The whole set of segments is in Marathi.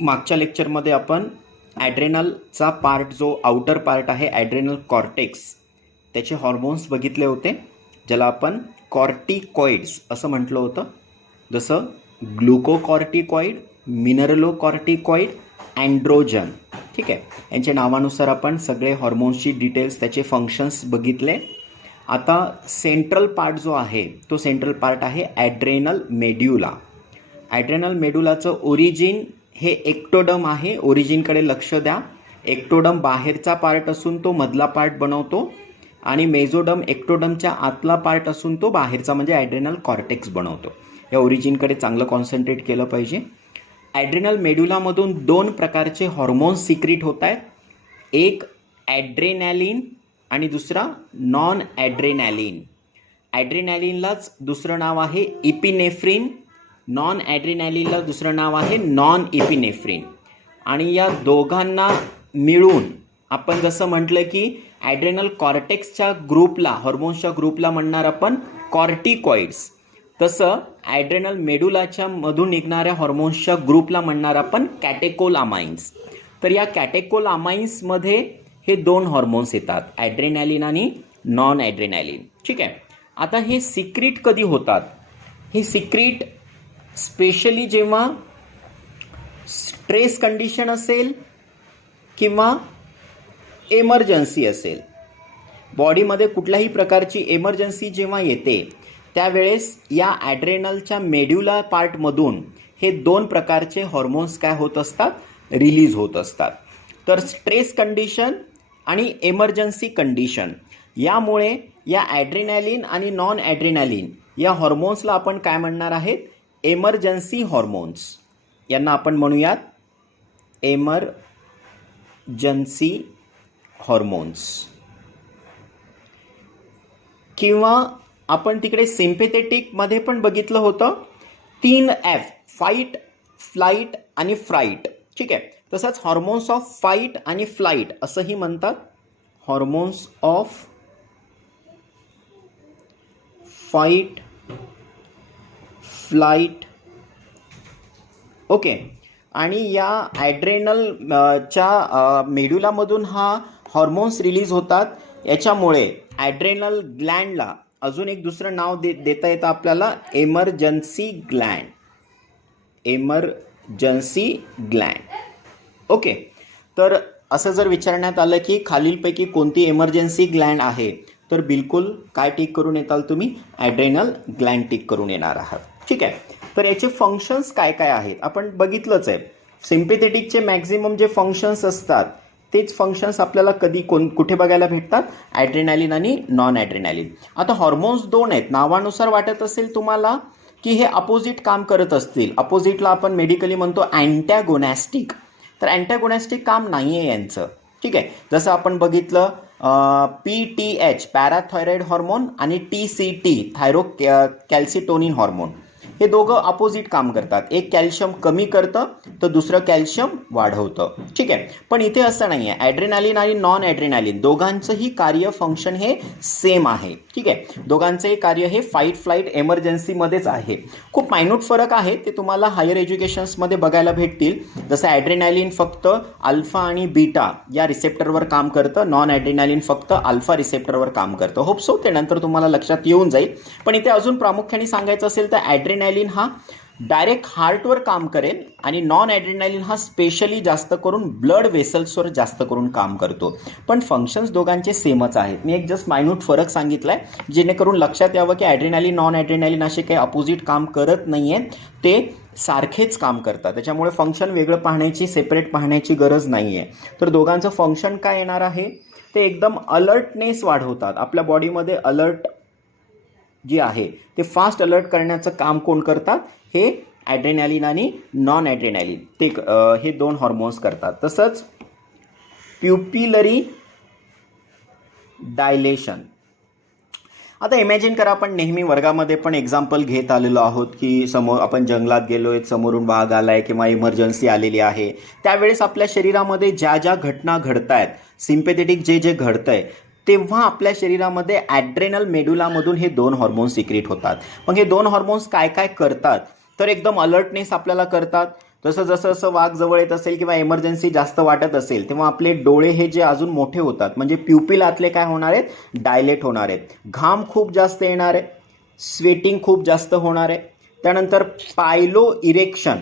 मागच्या लेक्चरमध्ये आपण ॲड्रेनलचा पार्ट जो आउटर पार्ट आहे ॲड्रेनल कॉर्टेक्स त्याचे हॉर्मोन्स बघितले होते, ज्याला आपण कॉर्टिकॉइड्स असं म्हटलं होतं. जसं ग्लुकोकॉर्टिकॉइड, मिनरलोकॉर्टिकॉइड, अँड्रोजन. ठीक आहे, यांच्या नावानुसार आपण सगळे हॉर्मोन्सची डिटेल्स, त्याचे फंक्शन्स बघितले. आता सेंट्रल पार्ट जो आहे तो सेंट्रल पार्ट आहे ॲड्रेनल मेड्युला. ॲड्रेनल मेड्युलाचं ओरिजिन हे एक्टोडम आहे. ओरिजिनकडे लक्ष द्या. एक्टोडम बाहेरचा पार्ट असून तो मधला पार्ट बनवतो आणि मेझोडम एक्टोडमच्या आतला पार्ट असून तो बाहेरचा म्हणजे ॲड्रेनल कॉर्टेक्स बनवतो. या ओरिजिनकडे चांगलं कॉन्सन्ट्रेट केलं पाहिजे. ॲड्रेनल मेड्युलामधून 2 प्रकारचे हॉर्मोन्स सिक्रीट होत आहेत. एक ॲड्रेनॅलिन आणि दुसरा नॉन ॲड्रेनॅलिन. ॲड्रेनॅलिनलाच दुसरं नाव आहे इपिनेफ्रिन, नॉन ॲड्रेनॅलिनला दुसरं नाव आहे नॉन इपिनेफ्रिन. आणि या दोघांना मिळून आपण जसं म्हटलं की ॲड्रेनल कॉर्टेक्सच्या ग्रुपला, हॉर्मोन्सच्या ग्रुपला म्हणणार आपण कॉर्टिकॉइड्स, तसं ॲड्रेनल मेडुलाच्या मधून निघणाऱ्या हॉर्मोन्सच्या ग्रुपला म्हणणार आपण कॅटेकोलामाइन्स. तर या कॅटेकोलामाइन्समध्ये हे 2 हॉर्मोन्स येतात, ॲड्रेनॅलिन आणि नॉन ॲड्रेनॅलिन. ठीक आहे. आता हे सिक्रीट कधी होतात? हे सिक्रीट स्पेशली जेव्हा स्ट्रेस कंडिशन असेल किंवा एमर्जन्सी असेल, बॉडीमध्ये कुठल्याही प्रकारची एमर्जन्सी जेव्हा येते त्यावेळेस या ॲड्रेनलच्या मेड्युला पार्टमधून हे 2 प्रकारचे हॉर्मोन्स काय होत असतात, रिलीज होत असतात. तर स्ट्रेस कंडिशन आणि एमर्जन्सी कंडिशन यामुळे या ॲड्रेनॅलिन आणि नॉन ॲड्रेनॅलिन या हॉर्मोन्सला आपण काय म्हणणार आहेत, एमर्जन्सी हॉर्मोन्स. यांना आपण म्हणूयात एमर्जन्सी हॉर्मोन्स. किंवा आपण तिकडे सिम्पॅथेटिकमध्ये पण बघितलं होतं 3F, फाईट, फ्लाईट आणि फ्राईट. ठीक आहे. तसंच हॉर्मोन्स ऑफ फाईट आणि फ्लाईट असंही म्हणतात, hormones of fight, flight. Okay. आणि या ॲड्रेनलच्या मेड्युलामधून हा हॉर्मोन्स रिलीज होतात. याच्यामुळे ॲड्रेनल ग्लँडला अजून एक दुसरं नाव देता येतं आपल्याला, emergency Gland. Emergency Gland. Okay. तर असं जर विचारण्यात आलं की खालीलपैकी कोणती एमर्जन्सी ग्लँड आहे, तर बिलकुल काय टिक करून येताल तुम्ही, ॲड्रेनल ग्लँड टिक करून येणार आहात. ठीक आहे. तर याचे फंक्शन्स काय काय आहेत आपण बघितलंच आहे. सिम्पॅथेटिकचे मॅक्झिमम जे फंक्शन्स असतात तेच फंक्शन्स आपल्याला कधी कुठे बघायला भेटतात, ॲड्रेनॅलिन आणि नॉन ॲड्रेनॅलिन. आता हॉर्मोन्स 2 आहेत. नावानुसार वाटत असेल तुम्हाला की हे अपोजिट काम करत असतील. अपोजिटला आपण मेडिकली म्हणतो अँटॅगोनॅस्टिक. तर अँटॅगोनॅस्टिक काम नाही आहे यांचं. ठीक आहे. जसं आपण बघितलं PTH पॅराथायरॉइड हॉर्मोन आणि TCT थायरो कॅल्सिटोनिन हॉर्मोन, हे दोघं अपोजिट काम करतात. एक कॅल्शियम कमी करतं तर दुसरं कॅल्शियम वाढवतं. ठीक आहे. पण इथे असं नाही आहे. ॲड्रेनॅलिन आणि नॉन ॲड्रेनॅलिन दोघांचंही कार्य फंक्शन हे सेम आहे. ठीक आहे. दोघांचंही कार्य हे फाईट, फ्लाईट, एमर्जन्सीमध्येच आहे. खूप मायन्यूट फरक आहे, ते तुम्हाला हायर एज्युकेशन्समध्ये बघायला भेटतील. जसं ॲड्रेनॅलिन फक्त अल्फा आणि बीटा या रिसेप्टरवर काम करतं, नॉन ॲड्रेनॅलिन फक्त अल्फा रिसेप्टरवर काम करतं. होप सो ते नंतर तुम्हाला लक्षात येऊन जाईल. पण इथे अजून प्रामुख्याने सांगायचं असेल तर ॲड्रेनॅलिन हा डायरेक्ट हार्टवर काम करेल आणि नॉन ॲड्रेनॅलिन हा स्पेशली जास्त करून ब्लड वेसल्सवर जास्त करून काम करतो. पण फंक्शन्स दोघांचे सेमच आहेत. मी एक जस्ट मायन्यूट फरक सांगितला आहे जेणेकरून लक्षात यावं की ॲड्रेनॅलिन, नॉन ॲड्रेनॅलिन असे काही अपोजिट काम करत नाही आहे, ते सारखेच काम करतात. त्याच्यामुळे फंक्शन वेगळं पाहण्याची, सेपरेट पाहण्याची गरज नाही आहे. तर दोघांचं फंक्शन काय येणार आहे, ते एकदम अलर्टनेस वाढवतात. आपल्या बॉडीमध्ये अलर्ट जी आहे ते फास्ट अलर्ट करण्याचं काम कोण करतात, हे ॲड्रेनॅलिन आणि नॉन ॲड्रेनॅलिन ते हे 2 हॉर्मोन्स करतात. तसंच प्युपिलरी डायलेशन. आता इमॅजिन करा, आपण नेहमी वर्गामध्ये पण एक्झाम्पल घेत आलेलो आहोत की समोर आपण जंगलात गेलो आहे, समोरून वाघ आला आहे किंवा इमर्जन्सी आलेली आहे, त्यावेळेस आपल्या शरीरामध्ये ज्या ज्या घटना घडत आहेत, सिम्पॅथेटिक जे घडतं आहे, तेव्हा आपल्या शरीरामध्ये ॲड्रेनल मेडुलामधून हे 2 हॉर्मोन्स सिक्रीट होतात. मग हे 2 हॉर्मोन्स काय काय करतात, तर एकदम अलर्टनेस आपल्याला करतात. तसं जसं जसं वाघ जवळ येत असेल किंवा इमर्जन्सी जास्त वाटत असेल तेव्हा आपले डोळे हे जे अजून मोठे होतात, म्हणजे प्युपिल आतले काय होणार आहेत, डायलेट होणार आहेत, घाम खूप जास्त येणार आहे, स्वेटिंग खूप जास्त होणार आहे. त्यानंतर पायलो इरेक्शन.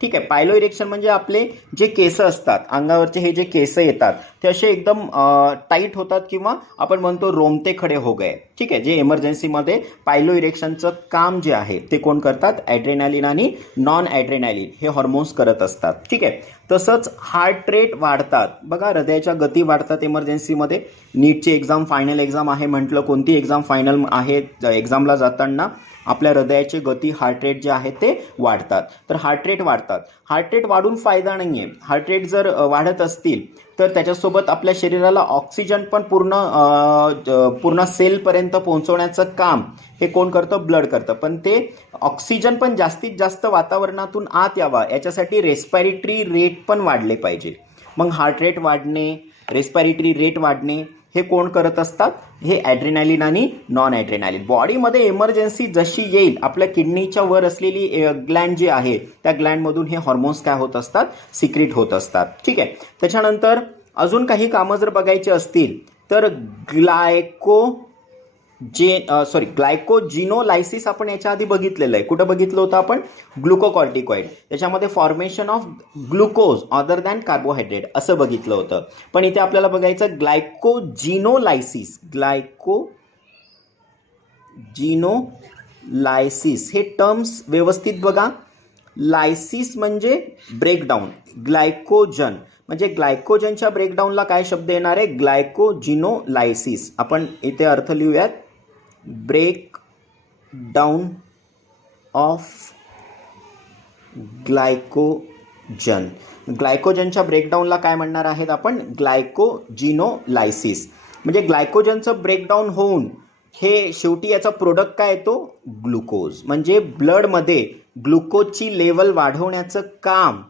ठीक आहे, पायलो इरेक्शन म्हणजे आपले जे केस असतात अंगावरचे, हे जे केस येतात ते असे एकदम टाईट होतात किंवा आपण म्हणतो रोमते खडे हो गए. ठीक आहे, जे इमर्जन्सीमध्ये पायलो इरेक्शनचं काम जे आहे ते कोण करतात, ॲड्रेनालिन आणि नॉन ॲड्रेनालिन हे हॉर्मोन्स करत असतात. ठीक आहे, तसंच हार्ट रेट वाढतात बघा, हृदयाच्या गती वाढतात इमर्जन्सीमध्ये. नीटची एक्झाम फायनल एक्झाम आहे म्हटलं, कोणती एक्झाम फायनल आहे, एक्झामला जाताना आपल्या हृदयाची गती, हार्ट रेट जे आहे ते वाढतात. तर हार्ट रेट वाढतात. हार्ट रेट वाढून फायदा नाही आहे. हार्ट रेट जर वाढत असतील तर त्याच्यासोबत आपल्या शरीराला ऑक्सिजन पण पूर्ण सेलपर्यंत पोहोचवण्याचं काम हे कोण करतं, ब्लड करतं. पण ते ऑक्सिजन पण जास्तीत जास्त वातावरणातून आत यावा याच्यासाठी रेस्पिरेटरी रेट पण वाढले पाहिजे. मग हार्ट रेट वाढणे, रेस्पिरेटरी रेट वाढणे हे कोण करत असतात, हे ॲड्रेनालिन आणि नॉन ॲड्रेनालिन. बॉडीमध्ये इमर्जन्सी जशी येईल, आपल्या किडनीच्या वर असलेली ग्लँड जी आहे त्या ग्लँडमधून हे हॉर्मोन्स काय होत असतात, सिक्रेट होत असतात. ठीक आहे, त्याच्यानंतर अजून काही कामं जर बघायची असतील तर ग्लायकोजिनोलायसिस आपण याच्या आधी बघितलेलं आहे. कुठं बघितलं होतं आपण, ग्लुकोकॉर्टिकॉइड. त्याच्यामध्ये formation of glucose other than carbohydrate असं बघितलं होतं. पण इथे आपल्याला बघायचं ग्लायकोजिनोलायसिस हे टर्म्स व्यवस्थित बघा. लायसिस म्हणजे ब्रेकडाऊन, ग्लायकोजन म्हणजे ग्लायकोजनच्या ब्रेकडाऊनला काय शब्द येणार आहे, ग्लायकोजिनोलायसिस. आपण इथे अर्थ लिहूयात, ब्रेक डाऊन ऑफ ग्लायकोजन. ग्लायकोजनच्या ब्रेकडाऊनला काय म्हणणार आहेत आपण, ग्लायकोजिनोलायसिस. म्हणजे ग्लायकोजनचं ब्रेकडाऊन होऊन हे शेवटी याचा प्रोडक्ट काय येतो, ग्लुकोज. म्हणजे ब्लडमध्ये ग्लुकोजची लेवल वाढवण्याचं काम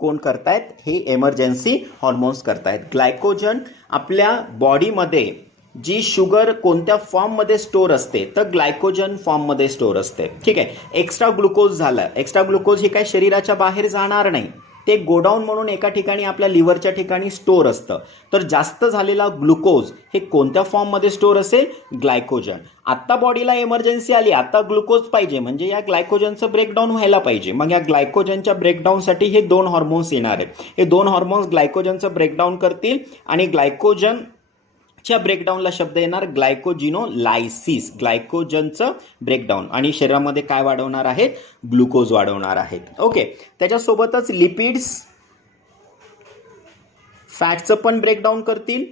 कोण करतायत, हे इमर्जन्सी हॉर्मोन्स करतायत. ग्लायकोजन आपल्या बॉडीमध्ये जी शुगर कोणत्या फॉर्ममध्ये स्टोअर असते, तर ग्लायकोजन फॉर्ममध्ये स्टोअर असते. ठीक आहे, एक्स्ट्रा ग्लुकोज झालं, एक्स्ट्रा ग्लुकोज हे काय शरीराच्या बाहेर जाणार नाही, ते गोडाऊन म्हणून एका ठिकाणी आपल्या लिव्हरच्या ठिकाणी स्टोअर असतं. तर जास्त झालेला ग्लुकोज हे कोणत्या फॉर्ममध्ये स्टोअर असेल, ग्लायकोजन. आत्ता बॉडीला इमर्जन्सी आली, आता ग्लुकोज पाहिजे, म्हणजे या ग्लायकोजनचं ब्रेकडाऊन व्हायला पाहिजे. मग या ग्लायकोजनच्या ब्रेकडाऊनसाठी हे दोन हॉर्मोन्स येणार आहेत. हे दोन हॉर्मोन्स ग्लायकोजनचं ब्रेकडाऊन करतील आणि ग्लायकोजनच्या ब्रेकडाऊनला शब्द येणार ग्लायकोजिनोलायसिस, ग्लायकोजनचं ब्रेकडाऊन. आणि शरीरामध्ये काय वाढवणार आहेत, ग्लुकोज वाढवणार आहेत. ओके, त्याच्यासोबतच लिपिड्स, फॅटचं पण ब्रेकडाऊन करतील,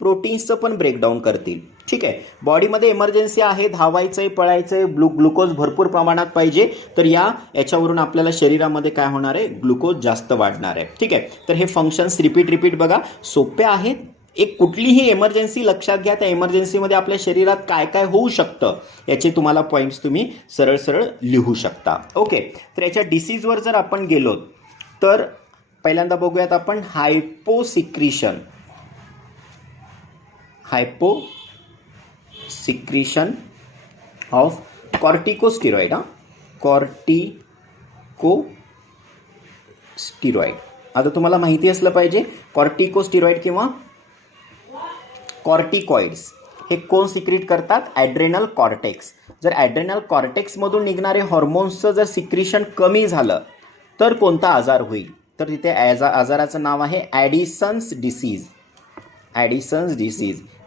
प्रोटीन्सचं पण ब्रेकडाऊन करतील. ठीक आहे, बॉडीमध्ये इमर्जन्सी आहे, धावायचंय, पळायचंय, ग्लुकोज भरपूर प्रमाणात पाहिजे, तर याच्यावरून आपल्याला शरीरामध्ये काय होणार आहे, ग्लुकोज जास्त वाढणार आहे. ठीक आहे, तर हे फंक्शन्स रिपीट बघा, सोपे आहेत. एक कुठलीही इमर्जन्सी लक्षात घ्या, त्या इमर्जन्सीमध्ये आपल्या शरीरात काय काय होऊ शकतं याचे तुम्हाला पॉईंट्स तुम्ही सरळ सरळ लिहू शकता. ओके, तर याच्या डिसीजवर जर आपण गेलो तर पहिल्यांदा बघूयात आपण हायपोसिक्रिशन ऑफ कॉर्टिकोस्टिरॉइड. कॉर्टिकोस्टिरॉइड आता तुम्हाला माहिती असलं पाहिजे, कॉर्टिकोस्टिरॉइड किंवा कॉर्टिकॉइड्स हे कोण सिक्रीट करतात, ॲड्रेनल कॉर्टेक्स. जर ॲड्रेनल कॉर्टेक्समधून निघणारे हॉर्मोन्सचं जर सिक्रिशन कमी झालं तर कोणता आजार होईल, तर तिथे आजाराचं नाव आहे ॲडिसन्स डिसीज.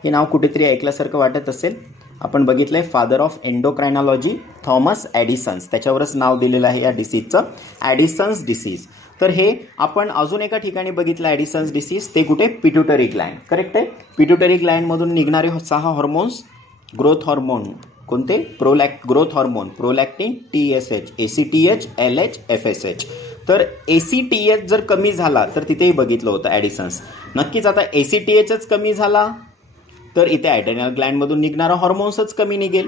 हे नाव कुठेतरी ऐकल्यासारखं वाटत असेल. आपण बघितलंय फादर ऑफ एंडोक्रायनॉलॉजी थॉमस ॲडिसन्स, त्याच्यावरच नाव दिलेलं आहे या डिसीजचं, ॲडिसन्स डिसीज. तर हे आपण अजून एका ठिकाणी बघितलं ॲडिसन्स डिसीज, ते कुठे, पिट्युटरी ग्लँड. करेक्ट आहे, पिट्युटरी ग्लँडमधून निघणारे 6 हॉर्मोन्स, ग्रोथ हॉर्मोन कोणते, growth hormone, prolactin, TSH, ACTH, LH, FSH. तर ACTH जर कमी झाला तर तिथेही बघितलं होतं ॲडिसन्स. नक्कीच आता ACTHच कमी झाला तर इथे ॲड्रेनल ग्लँडमधून निघणारा हॉर्मोन्सच कमी निघेल.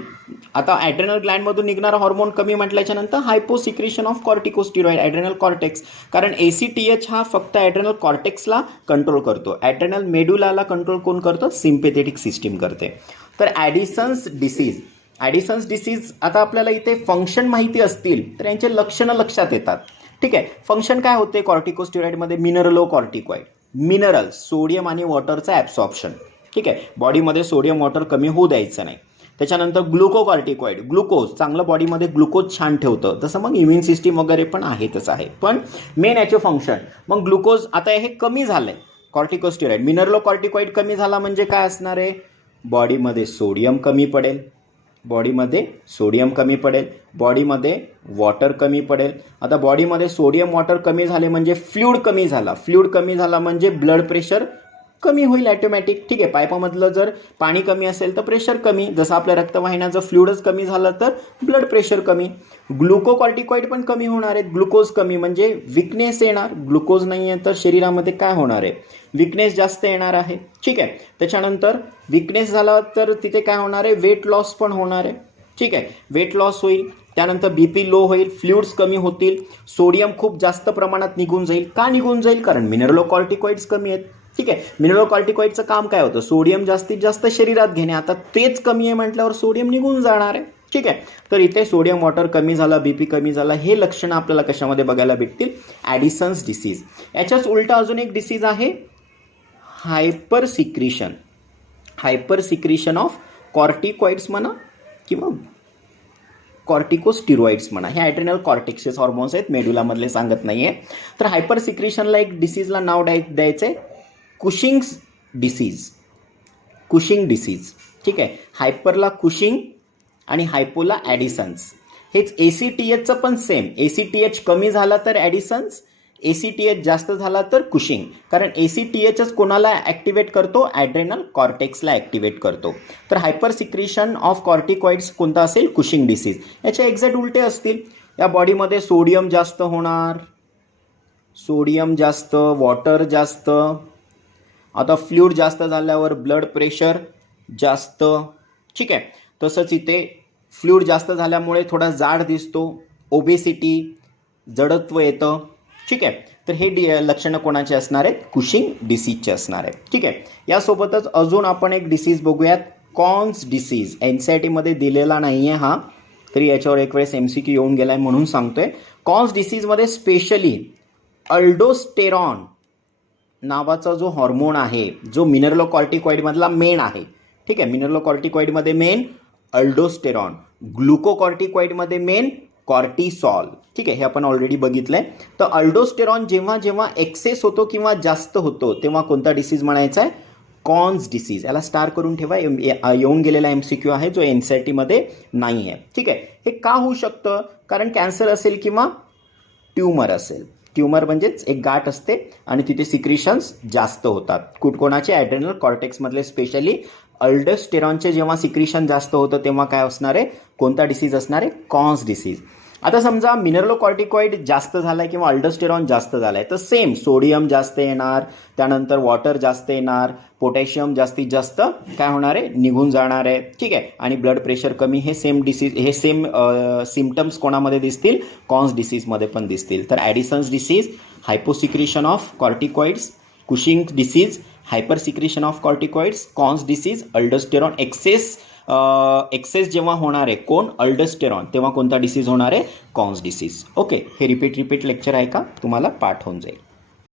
आता ॲड्रेनल ग्लँडमधून निघणारा हॉर्मोन कमी म्हटल्याच्या नंतर हायपोसिक्रिशन ऑफ कॉर्टिकोस्टिरॉइड, ॲड्रेनल कॉर्टेक्स. कारण ACTH हा फक्त ॲड्रेनल कॉर्टेक्सला कंट्रोल करतो, ॲड्रेनल मेडुलाला कंट्रोल कोण करतो, सिम्पॅथेटिक सिस्टीम करते. तर ॲडिसन्स डिसीज ॲडिसन्स डिसीज, आता आपल्याला इथे फंक्शन माहिती असतील तर यांचे लक्षणं लक्षात येतात. ठीक आहे. फंक्शन काय होते कॉर्टिकोस्टेरॉइडमध्ये? मिनरलोकॉर्टिकॉइड, मिनरल सोडियम आणि वॉटरचं ॲब्सॉर्प्शन. ठीक आहे. बॉडीमध्ये सोडियम वॉटर कमी होऊ द्यायचं नाही. त्याच्यानंतर ग्लुकोकॉर्टिकॉइड, ग्लुकोज चांगलं बॉडीमध्ये ग्लुकोज छान ठेवतं. तसं मग इम्युन सिस्टीम वगैरे पण आहेतच आहे. पण मेन याचे फंक्शन मग ग्लुकोज, आता हे कमी झालंय कॉर्टिकोस्टेरॉइड. मिनरलोकॉर्टिकॉइड कमी झाला म्हणजे काय असणार आहे? बॉडीमध्ये सोडियम कमी पडेल, बॉडीमध्ये सोडियम कमी पडेल, बॉडीमध्ये वॉटर कमी पडेल. आता बॉडीमध्ये सोडियम वॉटर कमी झाले म्हणजे फ्लूइड कमी झाला, फ्लूइड कमी झाला म्हणजे ब्लड प्रेशर कमी होईल ॲटोमॅटिक. ठीक आहे. पाईपामधलं जर पाणी कमी असेल तर प्रेशर कमी, जसं आपल्या रक्तवाहिन्याचं फ्लुइडच कमी झालं तर ब्लड प्रेशर कमी. ग्लुकोकॉर्टिकॉइड पण कमी होणार आहेत. ग्लुकोज कमी म्हणजे विकनेस येणार. ग्लुकोज नाही आहे तर शरीरामध्ये काय होणार आहे? विकनेस जास्त येणार आहे. ठीक आहे. त्याच्यानंतर विकनेस झाला तर तिथे काय होणार आहे? वेट लॉस पण होणार आहे. ठीक आहे. वेट लॉस होईल. त्यानंतर BP लो होईल, फ्लुइड्स कमी होतील, सोडियम खूप जास्त प्रमाणात निघून जाईल. का निघून जाईल? कारण मिनरलोकॉर्टिकॉइड्स कमी आहेत. ठीक आहे. मिनरलोकॉर्टिकॉइडचं काम काय होतं? सोडियम जास्तीत जास्त शरीरात घेणे. आता तेच कमी आहे म्हटल्यावर सोडियम निघून जाणार आहे. ठीक आहे. तर इथे सोडियम वॉटर कमी झाला, BP कमी झाला, हे लक्षणं आपल्याला कशामध्ये बघायला भेटतील? Addison's disease. याच्याच उलटा अजून एक डिसीज आहे hyper secretion. Hyper secretion of corticoids म्हणा किंवा कॉर्टिकोस्टिरॉइड्स म्हणा. हे ॲड्रेनल कॉर्टेक्सचे हॉर्मोन्स आहेत, मेडुलामधले सांगत नाही आहे. तर हायपर सिक्रिशनला एक डिसीजला नाव द्यायचं आहे कुशिंग्स डिसीज. Cushing disease. ठीक आहे. हायपरला कुशिंग आणि हायपोला ॲडिसन्स. हेच ACTHचं पण सेम. ACTH कमी झाला तर ॲडिसन्स, ACTH जास्त झाला तर कुशिंग. कारण ACTHच कोणाला ॲक्टिवेट करतो? ॲड्रेनल कॉर्टेक्सला ॲक्टिवेट करतो. तर हायपर सिक्रिशन ऑफ कॉर्टिकॉइड्स कोणता असेल? Cushing disease. याचे एक्झॅक्ट उलटे असतील. या बॉडीमध्ये सोडियम जास्त होणार, सोडियम जास्त, वॉटर जास्त. आता फ्लूइड जास्त झाल्यावर ब्लड प्रेशर जास्त. ठीक आहे. तसंच इथे फ्लूइड जास्त झाल्यामुळे थोडा जाड दिसतो, ओबेसिटी, जडत्व येतं. ठीक आहे. तर हे लक्षणं कोणाचे असणार आहेत? कुशिंग डिसीजचे असणार आहेत. ठीक आहे. यासोबतच अजून आपण एक डिसीज बघूयात, कॉन्स डिसीज. NCERTमध्ये दिलेला नाही आहे हा, तरी याच्यावर एक वेळेस MCQ येऊन गेला आहे म्हणून सांगतोय. कॉन्स डिसीजमध्ये स्पेशली अल्डोस्टेरॉन नावाचा जो हॉर्मोन आहे, जो मिनरलोकॉर्टिकॉइडमधला मेन आहे. ठीक आहे. मिनरलोकॉर्टिकॉइडमध्ये मेन अल्डोस्टेरॉन, ग्लुकोकॉर्टिकॉइडमध्ये मेन कॉर्टिसॉल. ठीक आहे. हे आपण ऑलरेडी बघितलं आहे. तर अल्डोस्टेरॉन जेव्हा जेव्हा एक्सेस होतो किंवा जास्त होतो तेव्हा कोणता डिसीज म्हणायचा आहे? Cons disease. याला स्टार करून ठेवा, येऊन गेलेला MCQ आहे जो NCERTमध्ये नाही आहे. ठीक आहे. हे का होऊ शकतं? कारण कॅन्सर असेल किंवा ट्यूमर असेल. ट्यूमर म्हणजेच एक गाठ असते आणि तिथे सिक्रिशन्स जास्त होतात. कोणाचे? ॲड्रेनल कॉर्टेक्समधले स्पेशली अल्डोस्टेरॉनचे जेव्हा सिक्रिशन जास्त होतं तेव्हा काय असणार आहे? कोणता डिसीज असणार आहे? Cons disease. आता समजा मिनरलोकॉर्टिकॉइड जास्त झाला आहे किंवा अल्डोस्टेरॉन जास्त झाला आहे तर सेम सोडियम जास्त येणार, त्यानंतर वॉटर जास्त येणार, पोटॅशियम जास्तीत जास्त काय होणार आहे? निघून जाणार आहे. ठीक आहे. आणि ब्लड प्रेशर कमी. हे सेम डिसीज, हे सेम सिम्पटम्स कोणामध्ये दिसतील? कॉन्स डिसीजमध्ये पण दिसतील. तर Addison's disease, hyposecretion of corticoids, Cushing disease, hyper secretion of corticoids, Conn's disease, aldosterone excess जेव्हा होणार आहे कोण? अल्डोस्टेरॉन, तेव्हा कोणता डिसीज होणार आहे? Cons disease. ओके. हे रिपीट लेक्चर आहे का? तुम्हाला पाठ होऊन जाईल.